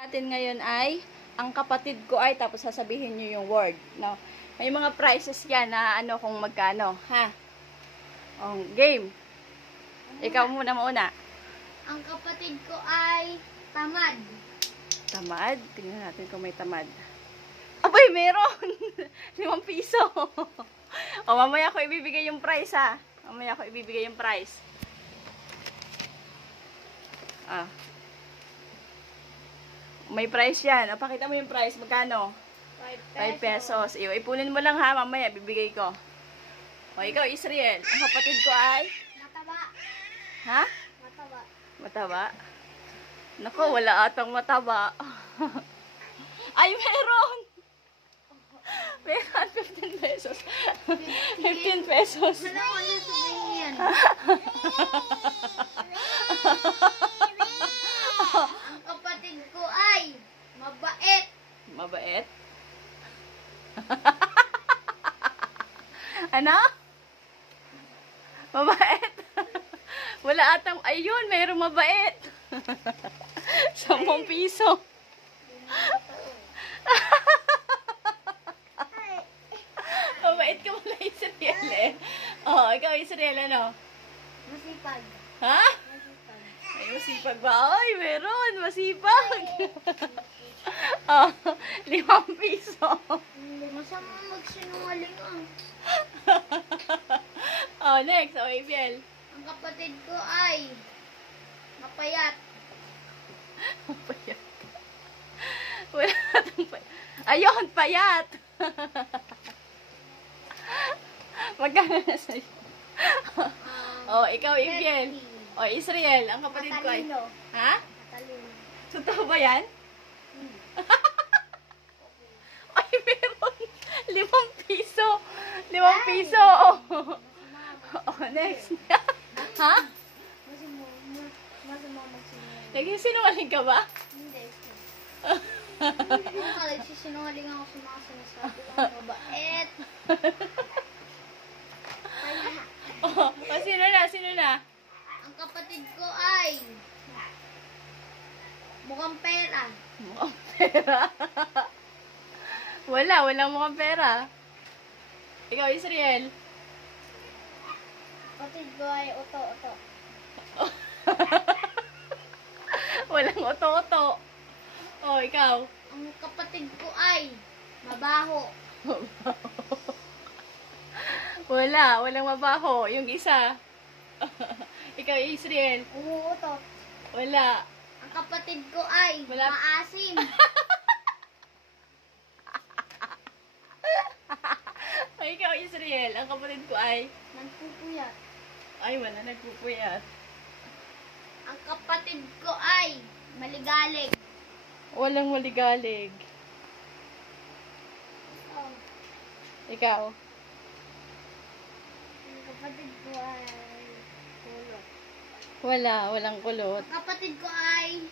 Natin ngayon ay ang kapatid ko ay tapos sasabihin niyo yung word, no? May mga prizes yan na ano kung magkano, ha? Game. Ikaw muna mauna. Ang kapatid ko ay tamad. Tamad? Tingnan natin kung may tamad. Abay, meron! 5 piso. O, mamaya ko ibibigay yung prize, ha? Mamaya ko ibibigay yung prize. May price yan. O, pakita mo yung price. Magkano? 5 pesos. Iyo, ipunin mo lang, ha? Mamaya, bibigay ko. O, ikaw, Israel. Ang kapatid ko ay? Mataba. Ha? Mataba. Mataba? Naku, wala atang mataba. Ay, meron! Meron, 15 pesos. 15 pesos. Ano ko na sabihin yan? Ang kapatid ko ay mabait. Mabait? Ano? Mabait? Wala atang, ayun, mayroong mabait. 10 piso. Mabait ka wala, Israel eh. Oh, ikaw, Israel, ano? Masipag. Ha? Masipag. Ay, masipag ba? Ay, meron, masipag. Oh, 5 piso. Masama magsinungaling ah. Oh, next, oh, Ibiel. Ang kapatid ko ay mapayat. Payat. Wala atang payat. Ayun, payat. Magkano na sa'yo? Oh, ikaw, Ibiel. Oh, Israel, ang kapatid ko ay... Matalino. Ha? Matalino. Totoo ba yan? Ay, meron. 5 piso. 5 piso. Oh, next. Ha? Masama magsinungaling. Nagsisinungaling ka ba? Hindi. Nagsisinungaling ako sa mga sinasabi ko. Mabait. Oh, sino na? Sino na? Ang kapatid ko ay mukhang pera. Mukhang pera. Walang mukhang pera. Ikaw, Israel. Kapatid ko ay oto-oto. Walang oto-oto. Oh, ikaw. Ang kapatid ko ay mabaho. Walang mabaho. Yung isa. Ikaw, Israel. Umuutot. Wala. Ang kapatid ko ay maasim. Ay, ikaw, Israel. Ang kapatid ko ay... Nagpupuyat. Ay, wala nagpupuyat. Ang kapatid ko ay maligalig. Walang maligalig. Oh. Ikaw. Ang kapatid ko ay kulot. Walang kulot. Ang kapatid ko ay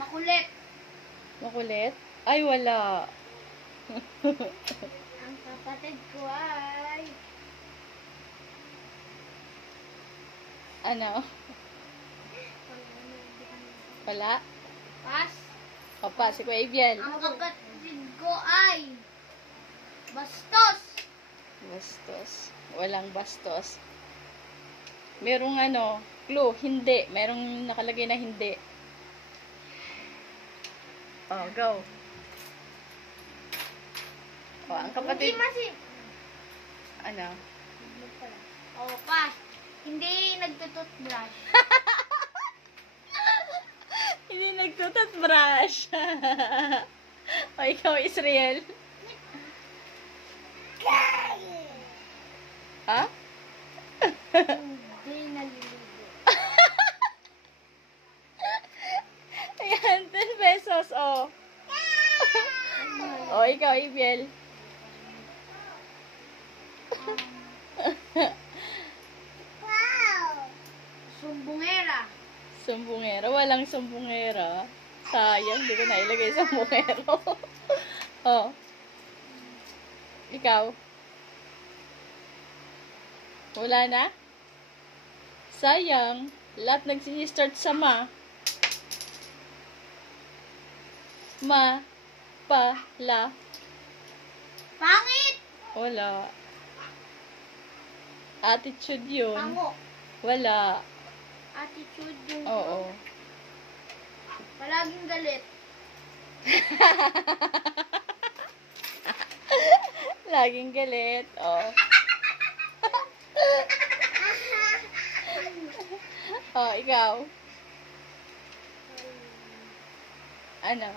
makulit. Makulit? Ay, wala. Ang kapatid ko ay Ano? Wala? pas. Papa, si Kuya Ibiel. Ang kapatid ko ay bastos. Bastos. Walang bastos. Merong ano, clue, hindi. Merong nakalagay na hindi. Oh, go. Oh, ang kapatid... Hindi masim. Ano? Oh, pas. Hindi nagtututbrush. Hindi nagtututbrush. O, ikaw, Israel. Ha? Hindi naliligo. Ayan, 10 pesos, oh. O, ikaw, Ibiel. Sumbungera. Sumbungera. Walang sumbungera. Sayang, di ko nailagay sa sumbungero. Oh. Ikaw. Wala na? Sayang. Lahat nagsistart sa ma. Ma. Pa. La. Pangit! Wala. Attitude yun. Pango. Wala. Attitude yung... Oo. Palaging galit. Laging galit. Oh. Oh, ikaw. Ano?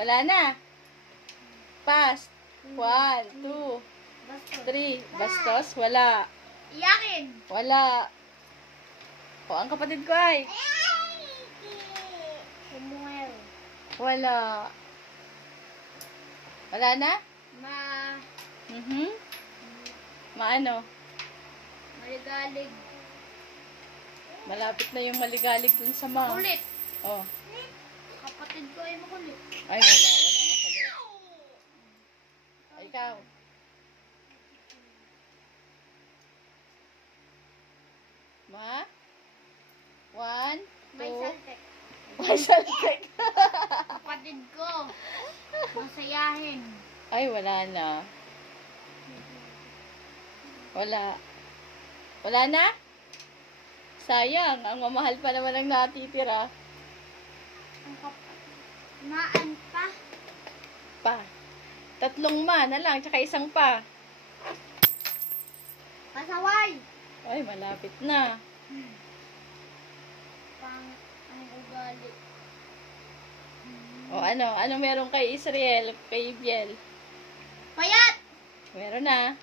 Wala na. Past. 1, 2, Basta. 3. Bastos? Wala. Iyakin! Wala. O, ang kapatid ko ay? Samuel. Wala. Wala na? Ma... Maano? Maligalig. Malapit na yung maligalig dun sa ma. Kulit. Oh. Kapatid ko ay makulit. Ay, wala. Wala nga pala. Ay, ikaw. Ma? 1, 2. May saltek. May saltek. Kapatid ko. Masayahin. Ay, wala na. Wala. Wala na? Sayang. Ang mamahal pa naman ang natitira. Ang Maan pa. Pa. 3 ma na lang, tsaka 1 pa. Pasaway. Ay, malapit na. Ang ugali. O ano? Ano meron kay Israel? Kay Biel? Payat. Meron na.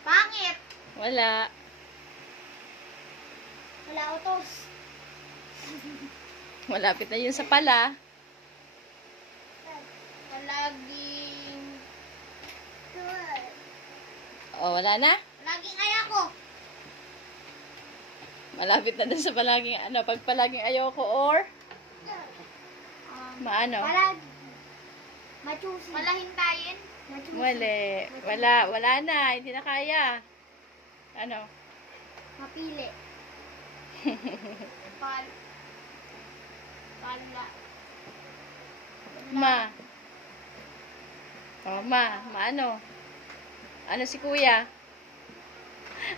Pangit. Wala. Wala utos. Malapit na yun sa pala. Palaging... O, wala na? Laging ayako. Malapit na dun sa palaging ano. Pag palaging ayoko or maano? Machusin. Malahintayin. Wala. Wala. Wala na. Hindi na kaya. Ano? Mapili. Pala. Ma. O, ma. Maano? Ano si kuya?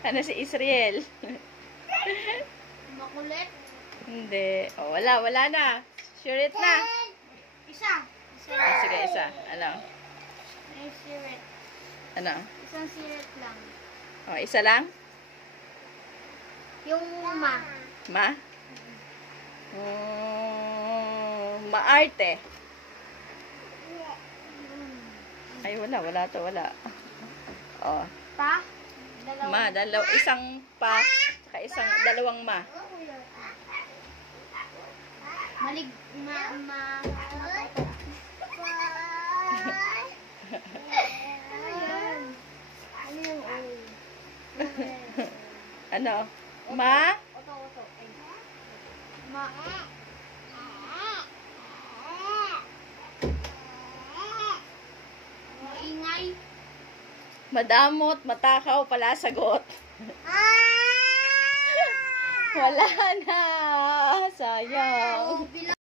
Ano si Israel? Makulit. Hindi. O, wala. Wala na. Sure it na. Isa. Ah, sige, isa. Ano? May sirit. Ano? Isang sirit lang. O, isa lang? Yung ma. Ma? Maarte. Ay, wala. Wala to. Wala. O. Pa. Ma. Isang pa. Tsaka dalawang ma. Malig. Ano yung oy? Ano? Ma? Oto. Ay. Ma. Maingay. Madamot, matakaw, palasagot. Wala na. Sayang. Bilang